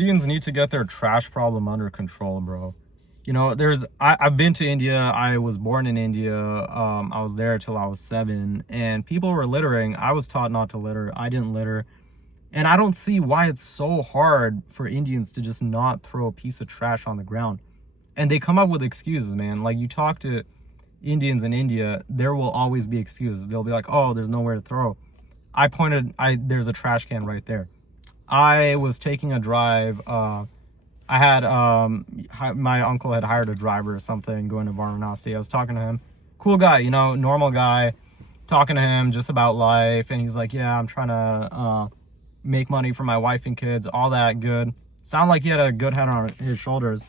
Indians need to get their trash problem under control, bro. You know, I've been to India. I was born in India. I was there till I was 7, and people were littering. I was taught not to litter. I didn't litter. And I don't see why it's so hard for Indians to just not throw a piece of trash on the ground. And they come up with excuses, man. Like, you talk to Indians in India, there will always be excuses. They'll be like, oh, there's nowhere to throw. There's a trash can right there. I was taking a drive. I had my uncle had hired a driver or something going to Varanasi. I was talking to him, cool guy, you know, normal guy, talking to him just about life, and he's like, yeah, I'm trying to make money for my wife and kids, all that good. Sound like he had a good head on his shoulders.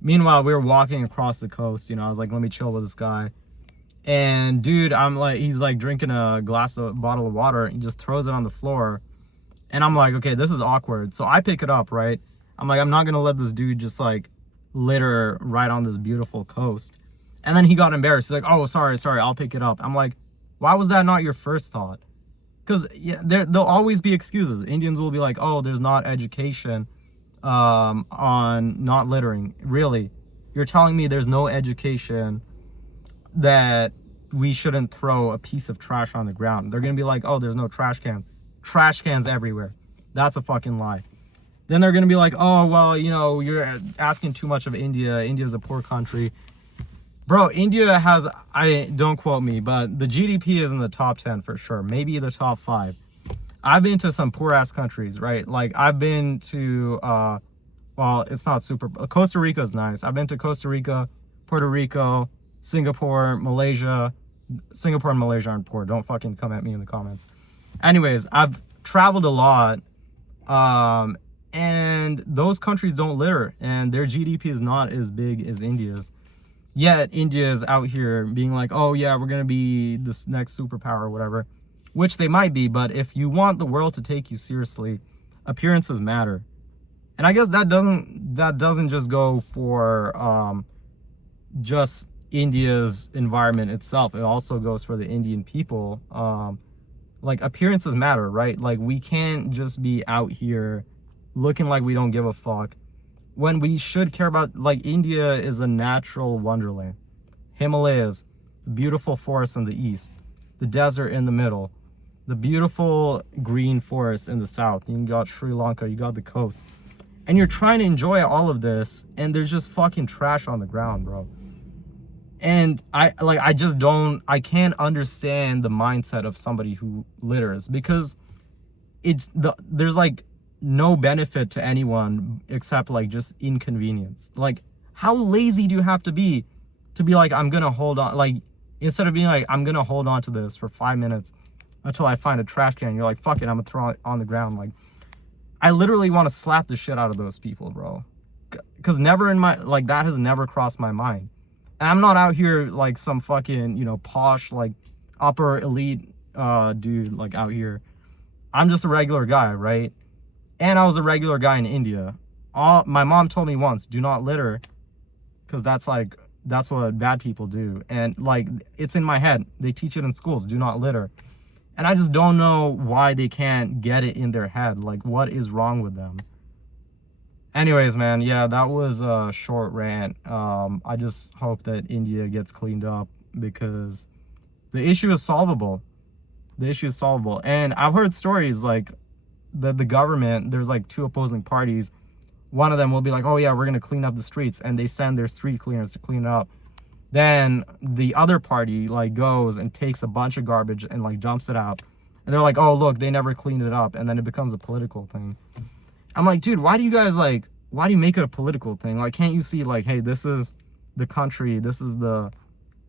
Meanwhile, we were walking across the coast, you know, I was like, let me chill with this guy. And dude, he's like drinking a bottle of water, and he just throws it on the floor. And I'm like, okay, this is awkward. So I pick it up, right? I'm like, I'm not gonna let this dude just like litter right on this beautiful coast. And then he got embarrassed. He's like, oh, sorry, I'll pick it up. I'm like, why was that not your first thought? Because yeah, there'll always be excuses. Indians will be like, oh, there's not education on not littering. Really? You're telling me there's no education that we shouldn't throw a piece of trash on the ground? They're gonna be like, oh, there's no trash cans. Trash cans everywhere. That's a fucking lie. Then they're gonna be like, oh, well, you know, you're asking too much of India. India's a poor country. Bro, India has, don't quote me, but the GDP is in the top 10 for sure. Maybe the top 5. I've been to some poor ass countries, right? Like, I've been to, well, it's not super, Costa Rica is nice. I've been to Costa Rica, Puerto Rico, Singapore, Malaysia. Singapore and Malaysia aren't poor. Don't fucking come at me in the comments. Anyways, I've traveled a lot, and those countries don't litter, and their GDP is not as big as India's. Yet India is out here being like, oh yeah, we're gonna be this next superpower or whatever, which they might be. But if you want the world to take you seriously, appearances matter. And I guess that doesn't just go for just India's environment itself. It also goes for the Indian people. Like, appearances matter, right? Like, we can't just be out here looking like we don't give a fuck when we should care about, like, India is a natural wonderland. Himalayas, the beautiful forest in the east, the desert in the middle, the beautiful green forest in the south. You got Sri Lanka, you got the coast. And you're trying to enjoy all of this, and there's just fucking trash on the ground, bro. And I can't understand the mindset of somebody who litters, because there's like no benefit to anyone except like just inconvenience. Like, how lazy do you have to be like, I'm gonna hold on, like, instead of being like, I'm gonna hold on to this for 5 minutes until I find a trash can, you're like, fuck it, I'm gonna throw it on the ground. Like, I literally want to slap the shit out of those people, bro, because never in my, like, that has never crossed my mind. And I'm not out here like some fucking, you know, posh, like, upper elite dude, like, out here. I'm just a regular guy, right? And I was a regular guy in India. My mom told me once, do not litter, because that's what bad people do. And like, it's in my head. They teach it in schools, do not litter. And I just don't know why they can't get it in their head. Like, what is wrong with them? Anyways, man, yeah, that was a short rant. I just hope that India gets cleaned up, because the issue is solvable. The issue is solvable. And I've heard stories like that the government, there's like 2 opposing parties. One of them will be like, oh yeah, we're gonna clean up the streets, and they send their street cleaners to clean it up. Then the other party like goes and takes a bunch of garbage and like dumps it out, and they're like, oh look, they never cleaned it up. And then it becomes a political thing. I'm like, dude, why do you make it a political thing? Like, can't you see, like, hey, this is the country, this is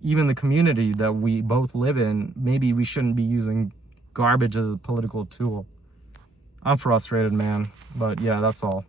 even the community that we both live in. Maybe we shouldn't be using garbage as a political tool. I'm frustrated, man. But yeah, that's all.